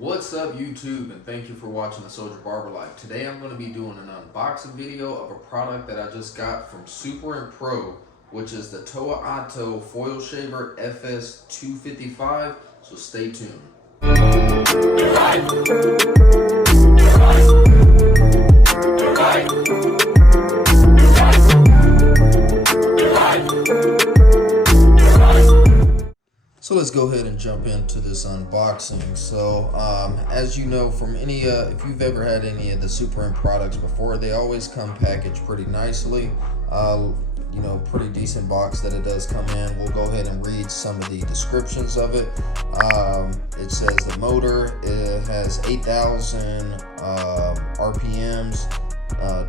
What's up YouTube, and thank you for watching the Soldier Barber Life. Today I'm going to be doing an unboxing video of a product that I just got from SuprentPro, which is the Toa Aito foil shaver FS255, so stay tuned. So let's go ahead and jump into this unboxing. So as you know from any, if you've ever had any of the Suprent products before, they always come packaged pretty nicely. You know, pretty decent box that it does come in. We'll go ahead and read some of the descriptions of it. It says the motor, it has 8,000 RPMs,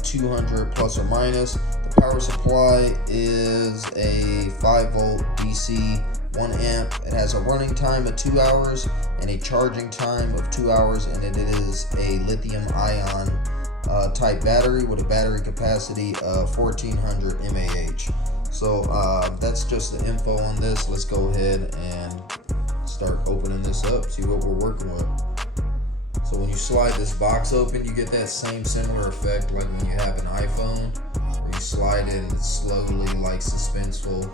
200 plus or minus. The power supply is a 5-volt DC, 1 amp. It has a running time of 2 hours and a charging time of 2 hours, and it is a lithium ion type battery with a battery capacity of 1400 mAh. So that's just the info on this. Let's go ahead and start opening this up, see what we're working with. So when you slide this box open, you get that same similar effect like when you have an iPhone, where you slide it and it's slowly like suspenseful.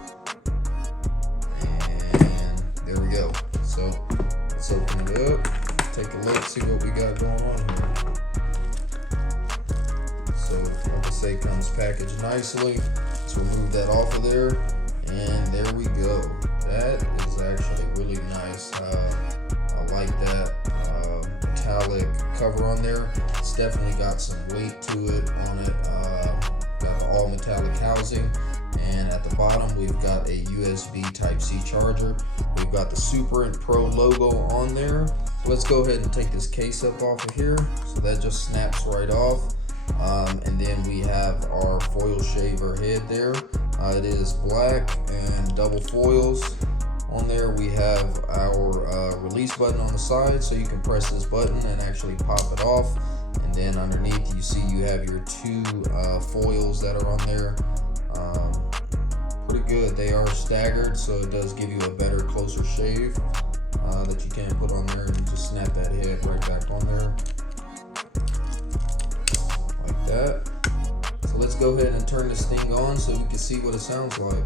And there we go. So let's open it up, take a look, see what we got going on here. So like I say, comes packaged nicely. Let's remove that off of there, and there we go. That is actually really nice. I like that metallic cover on there. It's definitely got some weight to it on it. Got the all metallic housing, and at the bottom we've got a USB Type-C charger. We've got the SuprentPro logo on there. So let's go ahead and take this case up off of here. So that just snaps right off. And then we have our foil shaver head there. It is black and double foils. On there we have our release button on the side, so you can press this button and actually pop it off. And then underneath you see you have your two foils that are on there. Pretty good. They are staggered, so it does give you a better, closer shave that you can put on there, and just snap that head right back on there like that. So let's go ahead and turn this thing on so we can see what it sounds like.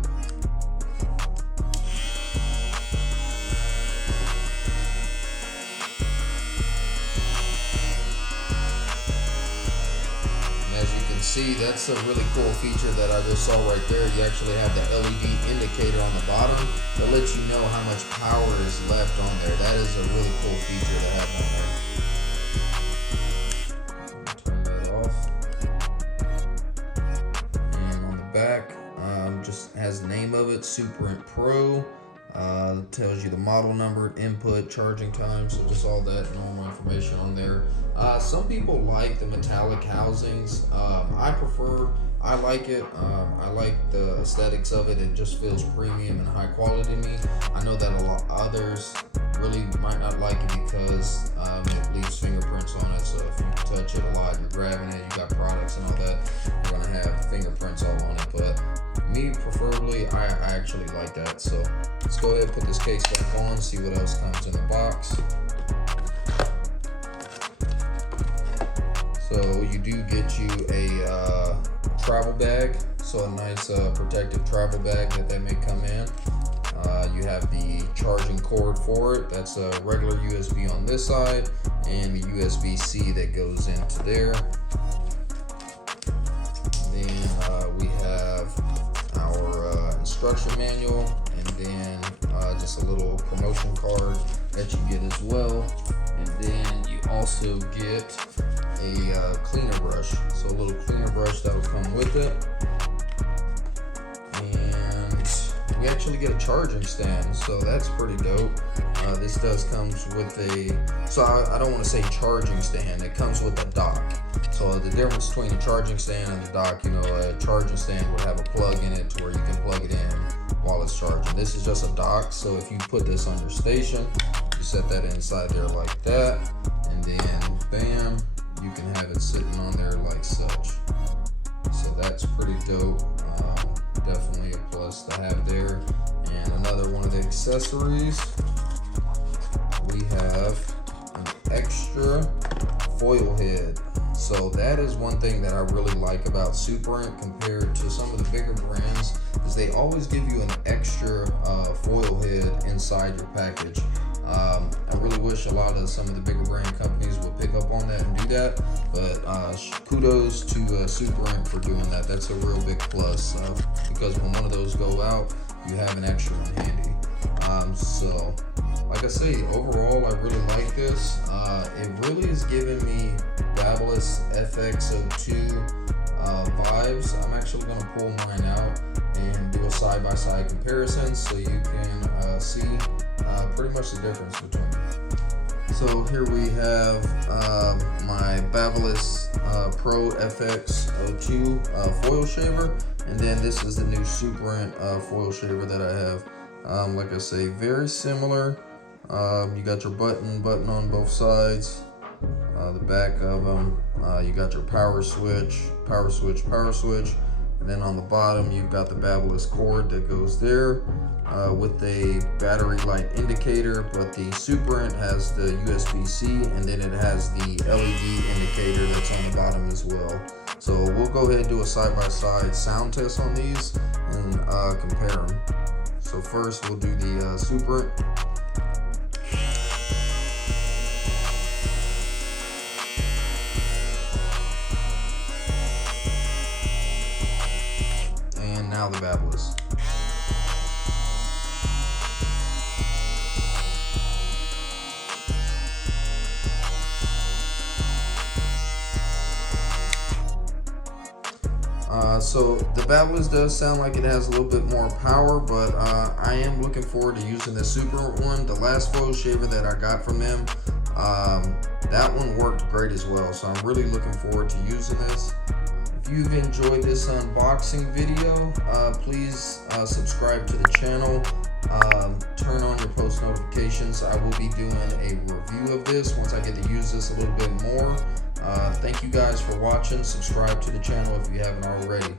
See, that's a really cool feature that I just saw right there. You actually have the LED indicator on the bottom that lets you know how much power is left on there. That is a really cool feature to have on there. Turn that off. And on the back, just has the name of it, SuprentPro. Tells you the model number, input, charging time, so just all that normal information on there. Some people like the metallic housings. I like it. I like the aesthetics of it. It just feels premium and high quality to me. I know that a lot others really might not like it because it leaves fingerprints on it. So if you touch it a lot, you're grabbing it, you got products and all that, you're gonna have fingerprints all on it. But me, preferably, I actually like that. So let's go ahead and put this case back on, see what else comes in the box. So you do get you a travel bag, so a nice protective travel bag that may come in. You have the charging cord for it. That's a regular USB on this side, and the USB-C that goes into there. And then we have our instruction manual, and then just a little promotion card that you get as well. And then you also get a cleaner brush, so a little cleaner brush that will come with it. And we actually get a charging stand, so that's pretty dope. This does comes with a, so I don't want to say charging stand, it comes with a dock. So the difference between a charging stand and a dock, you know, a charging stand would have a plug in it to where you can plug it in while it's charging. This is just a dock, so if you put this on your station, you set that inside there like that, and then bam, you can have it sitting on there like such. So that's pretty dope. Definitely a plus to have there. And another one of the accessories, we have an extra foil head. So that is one thing that I really like about Suprent compared to some of the bigger brands, is they always give you an extra foil head inside your package. I really wish a lot of some of the bigger brand companies would pick up on that and do that, but kudos to Suprent for doing that. That's a real big plus, because when one of those go out, you have an extra one handy. So like I say, overall I really like this. It really is giving me Fabulous FX2 vibes. I'm actually going to pull mine out and do a side-by-side comparison so you can see pretty much the difference between them. So here we have my Fabulous Pro FX02 foil shaver, and then this is the new Suprent foil shaver that I have. Like I say, very similar. You got your button on both sides, the back of them. You got your power switch, and then on the bottom you've got the Fabulous cord that goes there with a battery light indicator, but the Suprent has the USB-C, and then it has the LED indicator that's on the bottom as well. So we'll go ahead and do a side-by-side sound test on these and compare them. So first we'll do the Suprent. And now the Fabulous. So the Fabulous does sound like it has a little bit more power, but I am looking forward to using the Suprent one. The last foil shaver that I got from them, that one worked great as well. So I'm really looking forward to using this. If you've enjoyed this unboxing video, please subscribe to the channel. Turn on your post notifications. I will be doing a review of this once I get to use this a little bit more. Thank you guys for watching. Subscribe to the channel if you haven't already.